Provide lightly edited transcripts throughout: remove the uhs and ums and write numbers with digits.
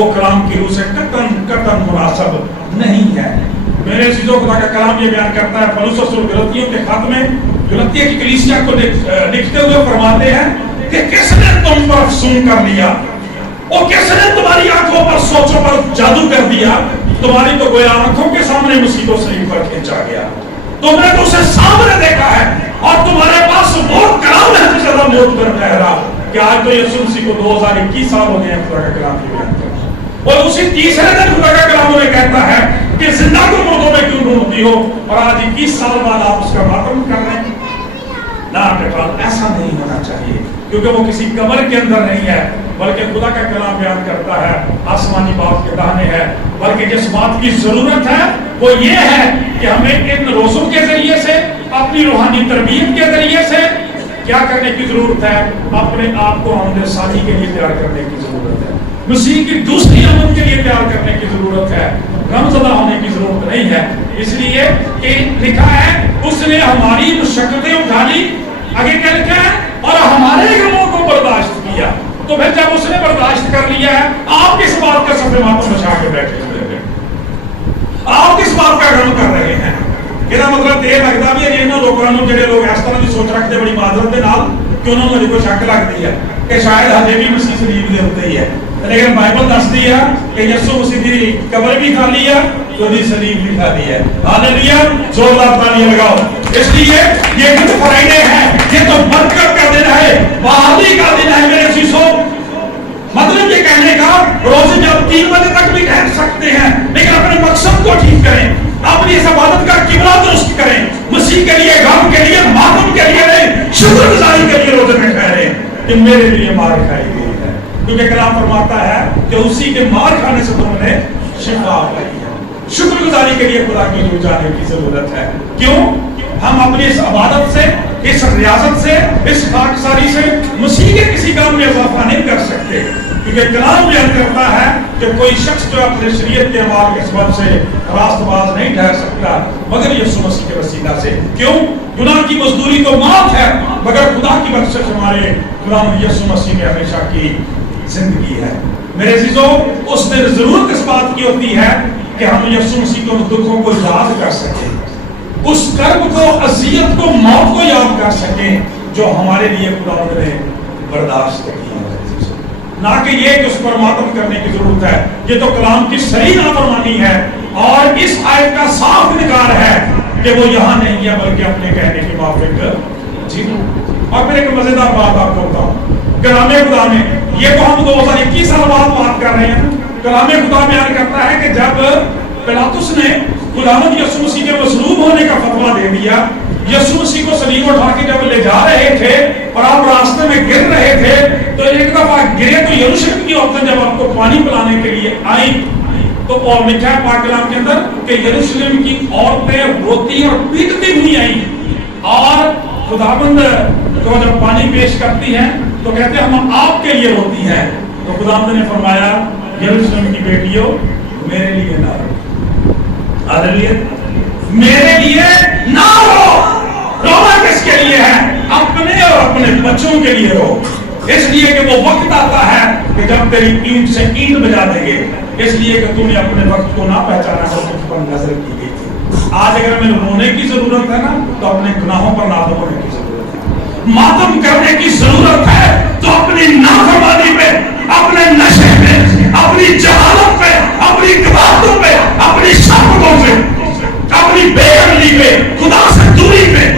وہ کلام کی روح سے قطعاً مناسب نہیں ہے۔ میرے عزیزوں، خدا کا کلام یہ بیان کرتا ہے پولس رسول غلطیوں کے خط میں غلطیہ کی کلیسیا کو لکھتے ہوئے فرماتے ہیں کہ کس نے تم پر افسون کر لیا، اور کس نے تمہاری آنکھوں پر سوچوں پر جادو کر دیا؟ تمہاری تو گویا آنکھوں کے سامنے مسیح کو صلیب پر کھینچا گیا، تم نے تو اسے سامنے دیکھا ہے، اور تمہارے پاس وہ کلام ہے جو زیادہ موت پر ٹھہرا کہ آج تو یسوع مسیح کو 2021 سال ہو گئے ہیں خدا کا کلام کی بیان کرتے ہیں، اور اسی تیسرے دن خدا کا کلام ہمیں کہتا ہے کہ زندہ کو مردوں میں کیوں ڈھونڈتی ہو، اور آج 21 سال بعد آپ اس کا ماتم کر رہے ہیں۔ نہ ایسا نہیں ہونا چاہیے، کیونکہ وہ کسی قبر کے اندر نہیں ہے، بلکہ خدا کا کلام بیان کرتا ہے آسمانی باپ کے داہنے ہے۔ بلکہ جس بات کی ضرورت ہے وہ یہ ہے کہ ہمیں ان روزوں کے ذریعے سے، اپنی روحانی تربیت کے ذریعے سے کیا کرنے کی ضرورت ہے؟ اپنے آپ کو آمد ثانی کے لیے تیار کرنے کی ضرورت ہے، مسیح کی دوسری آمد کے لیے تیار کرنے کی ضرورت ہے، غمزدہ ہونے کی ضرورت نہیں ہے۔ اس لیے کہ لکھا ہے اس نے ہماری مشقتیں اٹھا لی، آگے کیا لکھا ہے؟ اور ہمارے غموں کو برداشت کیا۔ تو پھر جب اس نے برداشت کر لیا ہے، آپ کس بات کا صف ماتم بچا کے بیٹھے ہوئے ہیں؟ آپ کس بات کا غم کر رہے ہیں؟ یہ مطلب یہ لگتا بھی ہے کہ انہوں لوگوں نے جڑے لوگ اس طرح کی سوچ رکھتے بڑی معذرت کے نال کہ انہوں نے کوئی شک لگتی ہے کہ شاید ہجے بھی مسیح صلیب دے ہوتے ہی ہے، لیکن بائبل دستی ہے کہ یسوع مسیح کی قبر بھی خالی ہے تو دی صلیب بھی خالی ہے۔ ہاللویا، زوردار تالیاں لگاؤ۔ اس لیے یہ گڈ فرائیڈے ہے، یہ تو برکت کا دن ہے، بحالی کا دن ہے میرے عزیزوں۔ مطلب یہ کہنے کا روز جب 3 بجے تک بھی ٹھہر سکتے ہیں، لیکن اپنے مقصد کو ٹھیک کریں، اپنی اس عبادت کا قبلہ درست کریں، مسیح کے لیے، غم کے لیے، ماتم کے لیے نہیں، شکر گزاری کے لیے روزے میں ٹھہریں کہ میرے لیے مار کھائی گئی ہے، کیونکہ کلام فرماتا ہے کہ اسی کے مار کھانے سے تم نے شفا پائی ہے۔ شکر گزاری کے لیے خدا کی حضور جانے کی ضرورت ہے۔ کیوں؟ ہم اپنی اس عبادت سے، اس ریاضت سے، اس خاکساری سے مسیح کے کسی کام میں اضافہ نہیں کر سکتے، کیونکہ کلام بیان کرتا ہے کہ کوئی شخص جو اپنے شریعت کے اعمال کے سبب سے راست باز نہیں ٹھہر سکتا مگر یسوع مسیح کے وسیلہ سے۔ کیوں؟ گناہ کی مزدوری تو موت ہے، مگر خدا کی بخشش ہمارے غلام یسوع مسیح میں ہمیشہ کی زندگی ہے۔ میرے عزیزوں، اس دن ضرورت اس بات کی ہوتی ہے کہ ہم یسوع مسیح کے دکھوں کو یاد کر سکیں، اس کرب کو، اذیت کو، موت کو یاد کر سکیں جو ہمارے لیے خدا نے برداشت کی ہے، نہ کہ یہ کہ اس پر ماتم کرنے کی ضرورت ہے۔ یہ تو کلام کی صحیح نافرمانی ہے، اور اس آیت کا صاف انکار ہے کہ وہ یہاں نہیں ہے بلکہ اپنے کہنے کے موافق جی۔ اور پھر ایک مزیدار بات آپ کو بتاؤں، کلام خدا میں یہ تو ہم 2021 سال بعد بات کر رہے ہیں، کلام خدا بیان کرتا ہے کہ جب پیلاطس نے خداوند یسوع مسیح کے مصلوب ہونے کا فتویٰ دے دیا، یسوع مسیح کو صلیب اٹھا کے جب لے جا رہے تھے اور آپ راستے میں گر رہے تھے، تو ایک دفعہ گرے تو یروشلم کی عورتیں جب آپ کو پانی پلانے کے لیے آئیں تو اور لکھا ہے پاک کلام کے اندر کہ یروشلم کی عورتیں روتی اور پیٹتی ہوئی آئیں، اور خداوند کو جب پانی پیش کرتی ہیں تو کہتے ہیں ہم آپ کے لیے روتی ہیں، تو خداوند نے فرمایا یروشلم کی بیٹیوں میرے لیے نہ رو، میرے لیے نہ رو۔ رونا کس کے لیے ہے؟ اپنے اور اپنے بچوں کے لیے رو، اس لیے کہ وہ وقت آتا ہے کہ جب تیری اینٹ سے اینٹ بجا دیں گے، اس لیے کہ تم نے اپنے وقت کو نہ پہچانا اور تم پر نظر کی گئی تھی۔ آج اگر ہمیں رونے کی ضرورت ہے نا تو اپنے گناہوں پر نادم ہونے کی ضرورت ہے، ماتم کرنے کی ضرورت ہے تو اپنی نافرمانی پہ، اپنے نشے پہ، اپنی جہالت پہ، اپنی گواہوں پہ، اپنی شرموں پہ، اپنی بے عملی پہ، خدا سے دوری پہ،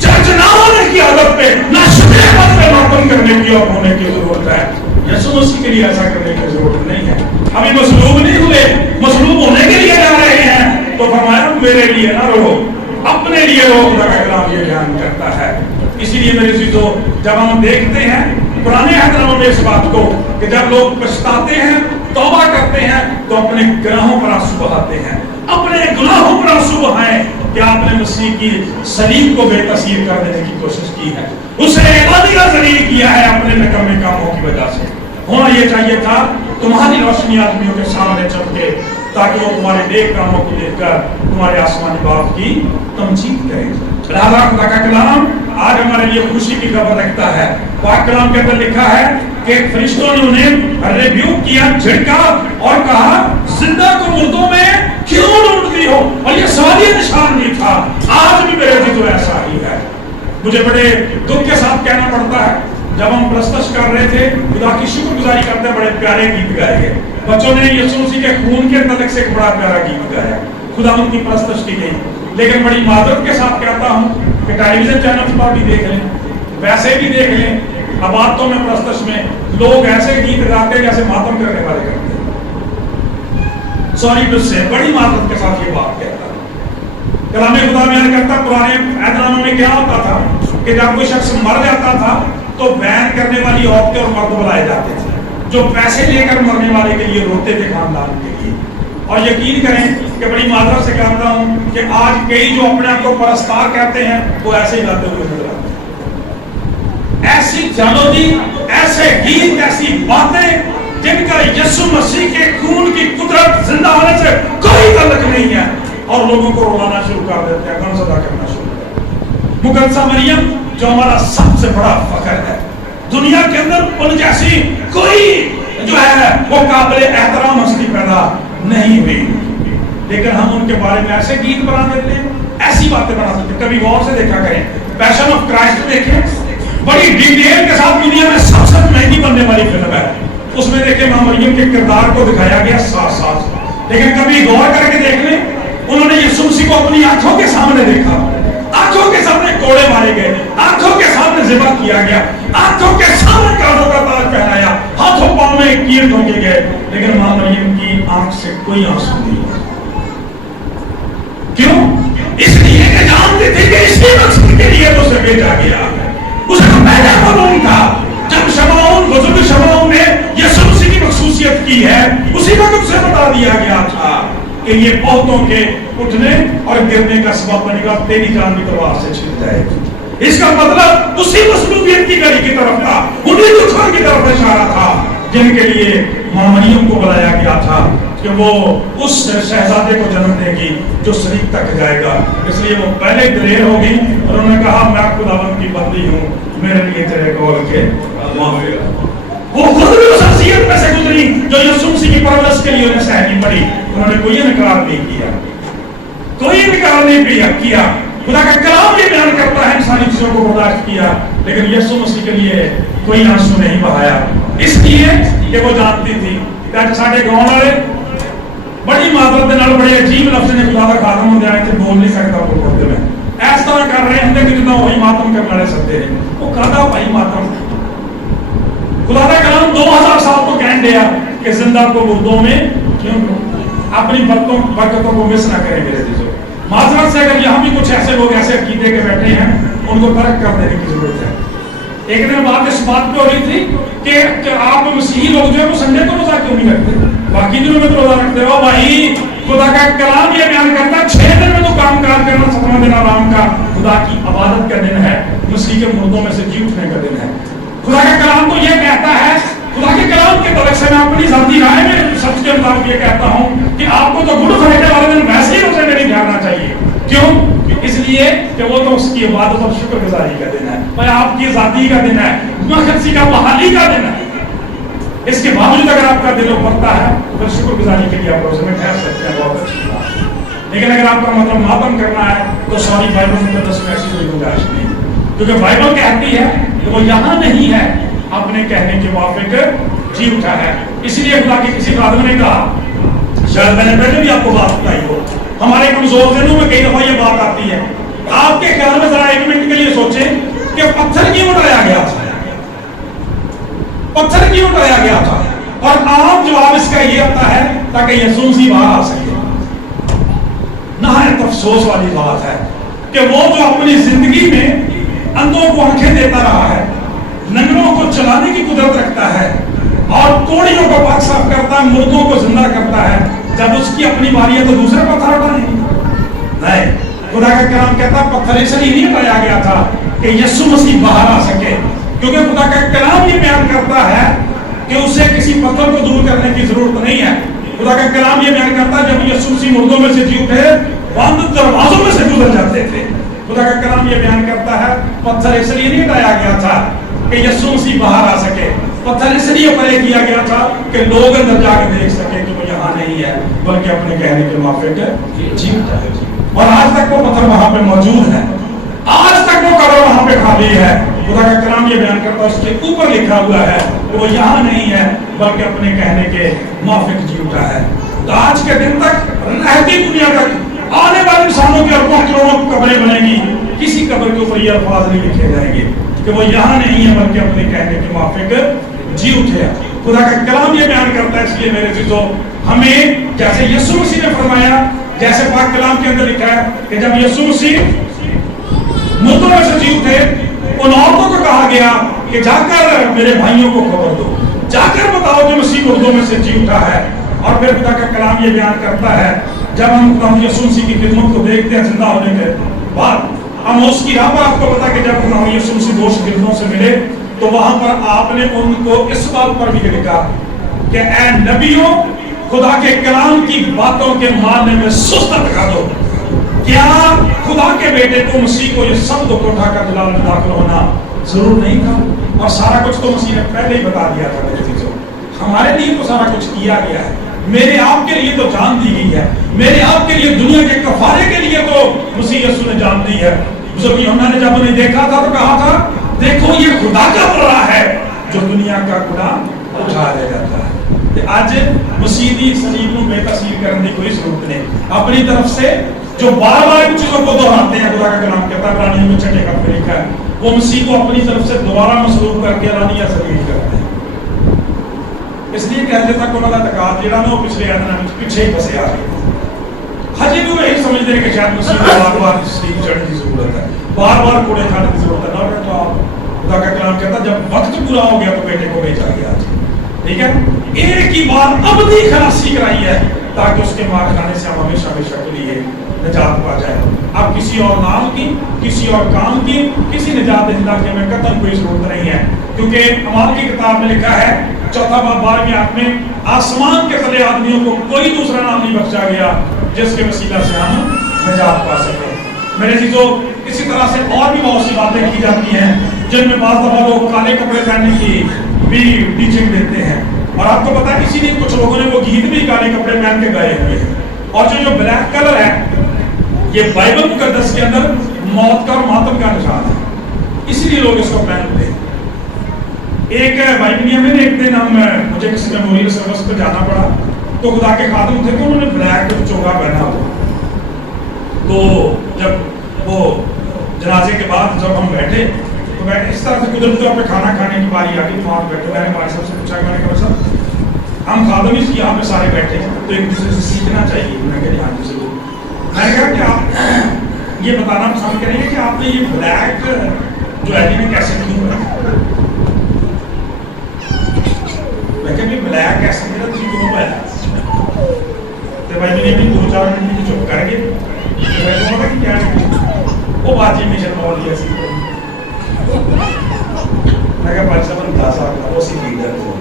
چرچ نہ ہونے کی عادت پہ، نہ شکر پہ ماتم کرنے کی اور ہونے کی ضرورت ہے۔ یسوع مسیح کے لیے ایسا کرنے کی ضرورت نہیں ہے۔ ابھی مصلوب نہیں ہوئے، مصلوب ہونے کے لیے جا رہے ہیں تو فرمایا میرے لیے نہ رو، اپنے لیے رو۔ خدا کا کلام یہ بیان کرتا ہے۔ اسی لیے میرے عزیزوں، جب ہم دیکھتے ہیں پرانے عہد میں اس بات کو کہ جب لوگ پچھتاتے ہیں، توبہ کرتے ہیں تو اپنے گناہوں پر آنسو بہاتے ہیں، اپنے گناہوں پر آنسو بہائیں کہ آپ نے مسیح کی صلیب کو بے تاثیر کر دینے کی کوشش کی ہے، اسے عبادی کا ذلیل کیا ہے اپنے نکمے کاموں کی وجہ سے۔ ہونا یہ چاہیے تھا تمہاری روشنی آدمیوں کے سامنے چمکے تاکہ وہ تمہارے نیک کاموں کو دیکھ کر تمہارے آسمانی باپ کی تمجید کریں۔ لہذا خدا کا کلام آج ہمارے لیے خوشی کی خبر رکھتا ہے۔ پاک کلام کے اندر لکھا ہے کہ فرشتوں نے انہیں ریبیوک کیا، جھڑکا اور کہا زندہ کو مردوں میں کیوں ڈھونڈتی ہو؟ اور یہ سوال نشان نہیں تھا، آج بھی میرے تو ایسا ہی ہے۔ مجھے بڑے دکھ کے ساتھ کہنا پڑتا ہے، جب ہم پرستش کر رہے تھے خدا کی شکر گزاری کرتے بڑے پیارے گیت گائے گئے، بچوں نے یسوع مسیح کے خون کے تعلق سے ایک بڑا پیارا گیت گایا، خدا ان کی پرستش کی گئی۔ لیکن بڑی معذرت کے ساتھ کہتا ہوں کہ ٹیلی ویژن چینلز پر بھی دیکھ لیں، ویسے بھی دیکھ لیں، عبادتوں میں پرستش میں لوگ ایسے گیت گاتے جیسے ماتم کرنے والے کرتے ہیں۔ سوری مجھ سے بڑی معذرت کے ساتھ یہ بات کہتا ہوں۔ کلام خدا بیان کرتا پرانے عہد نامے میں کیا ہوتا تھا کہ جب کوئی شخص مر جاتا تھا تو بیان کرنے والی عورتیں اور مرد بلائے جاتے تھے جو پیسے لے کر مرنے والے کے لیے روتے تھے خاندان کے لیے۔ اور یقین کریں کہ بڑی معذرت سے کہتا ہوں کہ آج کئی جو اپنے آپ کو پرستار کہتے ہیں وہ ایسے ہی گاتے ہوئے نظر آتے ہیں، ایسی جالودی، ایسے گیت، ایسی باتیں جن کا یسوع مسیح کے خون کی قدرت زندہ ہونے سے کوئی تعلق نہیں ہے، اور لوگوں کو رلانا شروع کر دیتے ہیں، غم زدہ کرنا شروع کر دیتے ہیں۔ مقدسہ مریم جو ہمارا سب سے بڑا فخر ہے، دنیا کے اندر ان جیسی کوئی جو ہے وہ قابل احترام ہستی پیدا نہیں ہوئی، لیکن ہم ان کے بارے میں ایسے گیت بنا دیتے ہیں، ایسی باتیں بنا دیتے ہیں۔ کبھی غور سے دیکھا کریں، پیشن آف کرائسٹ دیکھیں، بڑی ڈیٹیل کے ساتھ دنیا میں سب سے مہنگی بننے والی فلم ہے، اس میں دیکھیں ماں مریم کے کردار کو دکھایا گیا ساتھ ساتھ، لیکن کبھی غور کر کے دیکھ لیں، انہوں نے یسوع مسیح کو اپنی آنکھوں کے سامنے دیکھا، آنکھوں کے سامنے کوڑے مارے گئے، آنکھوں کے سامنے ذبح کیا گیا، آنکھوں کے سامنے کانوں کا تاج پہنایا، ہاتھوں پاؤں میں کیل ٹھوکے گئے، لیکن ماں مریم کی آنکھ سے کوئی آنسو نہیں ہوا۔ کیوں؟ اس لیے کہ جانتی تھی کہ اسی مقصد کے لیے تو اسے بھیجا گیا۔ اس کا پہلا معلوم تھا، جب شمعون بزرگ شمعون نے یسوع مسیح کی مخصوصیت کی ہے، اسی وقت اسے بتا دیا گیا تھا کہ یہ بہتوں کے اٹھنے اور گرنے کا سبب بنے گا، تیری جان بھی تلوار سے چھن جائے گی۔ اس کا مطلب اسی مصلوبیت کی گھڑی کی طرف تھا، انہی دکھان کی طرف اشارہ تھا جن کے لیے ماں مریم کو بلایا گیا تھا کہ وہ اس شہزادے کو جنم دے گی جو شریک تک جائے گا۔ اس لیے وہ پہلے دلیر ہوگی اور انہوں نے کہا میں خداوند کی بندی ہوں، میرے لیے تیرے قول کے موافق۔ وہ خود بھی اس حیثیت میں سے گزری جو یسوع مسیح کی پرورش کے لیے انہیں سہنی پڑی، انہوں نے کوئی انکار نہیں کیا، کوئی انکار نہیں کیا۔ خدا کا کلام یہ بیان کرتا ہے انسانی چیزوں کو برداشت کیا، لیکن یسوع مسیح کے لیے کوئی آنسو نہیں بہایا، اس لیے کہ وہ جانتی تھی کہ ساڈے گاؤں والے بڑی معذرت کے نال بڑے عجیب لفظ نے خدا کا خاتم ہوں جائے تھے، بول نہیں سکتا وہ پڑھتے میں اس طرح کر رہے ہیں کہ جتنا وہی ماتم کرنے والے سکتے ہیں، وہ کہتا بھائی ماتم خدا کا کلام 2000 سال تو کہن دیا کہ زندہ کو مردوں میں کیوں اپنی برکتوں کو مس نہ کریں میرے عزیزو۔ معذرت سے اگر یہاں بھی کچھ ایسے لوگ ایسے عقیدے کے بیٹھے ہیں ان کو ترک کر دینے کی ضرورت ہے۔ ایک دن بات اس بات پہ ہو رہی تھی کہ آپ مسیحی لوگ جو ہے وہ سنڈے کو روزہ کیوں نہیں رکھتے، باقی دنوں میں تو روزہ رکھتے ہو بھائی۔ خدا کا کلام یہ بیان کرتا ہے 6 دن میں تو کام کاج کرنا، 7واں دن آرام کا خدا کی عبادت کا دن ہے، مسیح کے مردوں میں سے جی اٹھنے کا دن ہے۔ خدا کا کلام تو یہ کہتا ہے، خدا کے کلام کے طرف سے میں اپنی ذاتی رائے میں سب کے مطابق یہ کہتا ہوں کہ آپ کو تو گڈ فرائیڈے والے دن ویسے ہی روزے میں نہیں جانا چاہیے۔ کیوں؟ اس لیے کہ وہ تو اس کی عبادت اور شکر گزاری کا دن ہے، اور آپ کی ذاتی کا دن ہے، مقدسی کا بحالی کا دن ہے۔ اس کے باوجود اگر آپ کا دل ابھرتا ہے تو شکر گزاری کے لیے آپ روزے میں ٹھہر سکتے ہیں، بہت اچھی بات ہے۔ لیکن اگر آپ کا مطلب ماتم کرنا ہے تو سوری بائبل مقدس میں ایسی کوئی گنجائش نہیں، کیونکہ بائبل کہتی ہے کہ وہ یہاں نہیں ہے، اپنے کہنے کے موافق جی اٹھا ہے۔ اسی لیے خدا کے کسی خادم نے کہا، شاید میں نے پہلے بھی آپ کو بات بتائی ہو، ہمارے کمزور ذہنوں میں کئی دفعہ یہ بات آتی ہے، آپ کے خیال میں ذرا 1 منٹ کے لیے سوچیں کہ پتھر کیوں اٹھایا گیا تھا، پتھر کیوں اٹھایا گیا تھا؟ اور عام جواب اس کا یہ آتا ہے تاکہ یسوع مسیح باہر آ سکے۔ نہایت افسوس والی بات ہے کہ وہ جو اپنی زندگی میں اندھوں کو آنکھیں دیتا رہا ہے، ننگوں کو چلانے کی قدرت رکھتا ہے اور کوڑیوں کو پاک صاف کرتا ہے، مردوں کو زندہ کرتا ہے، جب اس کی اپنی باری ہے تو دوسرے پتھر اٹھائیں؟ نہیں، خدا کا کلام کہتا ہے پتھر اس لیے نہیں اٹھایا گیا تھا کہ یسوع مسیح باہر آ سکے، کیونکہ خدا کا کلام یہ بیان کرتا ہے کہ اسے کسی پتھر کو دور کرنے کی ضرورت نہیں ہے۔ خدا کا کلام یہ بیان کرتا ہے جب یسوع مسیح مردوں میں سے جی اٹھے، بند دروازوں میں سے گزر جاتے تھے۔ خدا کا کلام یہ بیان کرتا ہے پتھر اس لیے نہیں اٹھایا گیا تھا کہ یسوع مسیح باہر آ سکے. پتھر اس لیے پرے کیا گیا تھا کہ لوگ اندر جا کے دیکھ سکے کہ وہ یہاں نہیں ہے بلکہ اپنے کہنے کے موافق جیتا ہے. اور آج تک وہ پتھر وہاں پہ موجود ہے, آج تک وہ قبر وہاں پہ خالی ہے. خدا کا کلام یہ بیان کرتا ہے, اس کے اوپر لکھا ہوا ہے کہ وہ یہاں نہیں ہے بلکہ اپنے کہنے کے موافق جی اٹھا ہے. تو آج کے دن تک رہتی دنیا تک آنے والے انسانوں کے اربوں کروڑوں قبریں بنیں گی, کسی قبر کے اوپر یہ الفاظ نہیں لکھے جائیں گے کہ وہ یہاں نہیں ہے بلکہ اپنے کہنے کے موافق جی اٹھے. خدا کا کلام یہ بیان کرتا ہے. اس لیے میرے عزیزو, ہمیں جیسے یسوع مسیح نے فرمایا, جیسے پاک کلام کے اندر لکھا ہے کہ جب یسوع مسیح مردوں میں سے جی اٹھے, ان عورتوں کو کہا گیا کہ جا کر میرے بھائیوں کو خبر دو, جا کر بتاؤ کہ مسیح مردوں میں سے جی اٹھا ہے. اور پھر خدا کا کلام یہ بیان کرتا ہے, جب ہم یسوع مسیح کی خدمت کو دیکھتے ہیں زندہ ہونے کے بعد, ہم اس کی راہ پر آپ کو پتا کہ جب ہم یسوع مسیح دوست گردوں سے ملے تو وہاں پر آپ نے ان کو اس بات پر بھی لکھا کہ اے نبیوں, خدا کے کلام کی باتوں کے ماننے میں سست دکھا دو. کیا خدا کے بیٹے کو, مسیح کو, یہ سب کو اٹھا کر جلال میں داخل ہونا ضرور نہیں تھا؟ اور سارا کچھ تو مسیح نے پہلے ہی بتا دیا تھا. میرے چیزوں, ہمارے لیے تو سارا کچھ کیا گیا ہے, میرے آپ کے لیے تو جان دی گئی ہے, میرے آپ کے لیے دنیا کے کفارے کے لیے تو مسیح یسوع نے جان دی ہے. بزرگ یوحنا نے جب انہیں دیکھا تھا تو کہا تھا, دیکھو یہ خدا کا بڑا ہے جو دنیا کا گناہ اٹھا لے جاتا ہے. آج مسیح دی صلیب کو بے تاثیر کرنے کی کوئی ضرورت نہیں. اپنی طرف سے جو بار بار ان چیزوں کو دہراتے ہیں, خدا کا کلام کہتا ہے رانی میں چھٹے کا لکھا ہے, وہ مسیح کو اپنی طرف سے دوبارہ مصروف کر کے رانیہ ضرور کرتے ہیں. اس لیے کہتے تھا کہ انہوں نے تقاض جڑا نا وہ پچھلے آدھنا پیچھے ہی بسے آ گئے. حجی بھی وہی سمجھتے ہیں کہ شاید مسیح کو بار بار سلیب چڑھنے کی ضرورت ہے, بار بار کوڑے کھانے کی ضرورت ہے. نہ تو آپ, خدا کا کلام کہتا ہے جب وقت پورا ہو گیا تو بیٹے کو بھیجا گیا. ٹھیک ہے, ایک ہی بار ابدی خلاصی کرائی ہے تاکہ اس کے مار کھانے سے ہم ہمیشہ ہمیشہ کے لیے نجات پا جائے. اب کسی اور نام کی, کسی اور کام کی, کسی نجات دہندہ کی ہمیں قطعاً کوئی ضرورت نہیں ہے, کیونکہ اعمال کی کتاب میں لکھا ہے 4 باب 12 آیت میں, آسمان کے تلے آدمیوں کو کوئی دوسرا نام نہیں بخشا گیا جس کے وسیلہ سے ہم نجات پا سکیں. میرے عزیزو, اسی طرح سے اور بھی بہت سی باتیں کی جاتی ہیں جن میں بعض دفعہ لوگ کالے کپڑے پہننے کی بھی ٹیچنگ دیتے ہیں. اور آپ کو پتا ہے اسی لیے کچھ لوگوں نے وہ گیت بھی کالے کپڑے پہن کے گائے ہوئے ہیں. اور جو بلیک کلر ہے یہ بائبل مقدس کے اندر موت کا اور ماتم کا نشان ہے, اسی لیے لوگ اس کو پہنتے ہیں. ایک بائبلیا میں ایک دن مجھے کسی میموریل سروس پہ جانا پڑا تو خدا کے خادم تھے کہ انہوں نے بلیک چوگا پہنا ہوا. تو جب وہ جنازے کے بعد جب ہم بیٹھے تو میں اس طرح سے قدرتی طور پہ کھانا کھانے کی باری آ گئی. تو وہاں بیٹھے, میں نے بھائی صاحب سے پوچھا کہ میں نے کہا صاحب ہم خادم اس یہاں پہ سارے بیٹھے ہیں تو ایک دوسرے سے سیکھنا چاہیے. میں نے کہا ہاں ضرور. میں نے کہا کہ آپ یہ بتانا پسند کریں گے کہ آپ نے یہ بلیک جو ہے نے کیسے کیوں بنا. میں کہا کہ بلیک کیسے میرا تھی کیوں پہنا. تو بھائی میں نے بھی 2-4 منٹ کی چپ کر کے میں تو پتا کہ کیا وہ باجی مشن ہو لیا سی. میں کہا بھائی صاحب اندازہ کرو سی لیڈر کو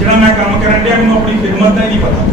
جہاں میں کام کرن دیا, مجھے اپنی خدمت کا ہی نہیں پتا.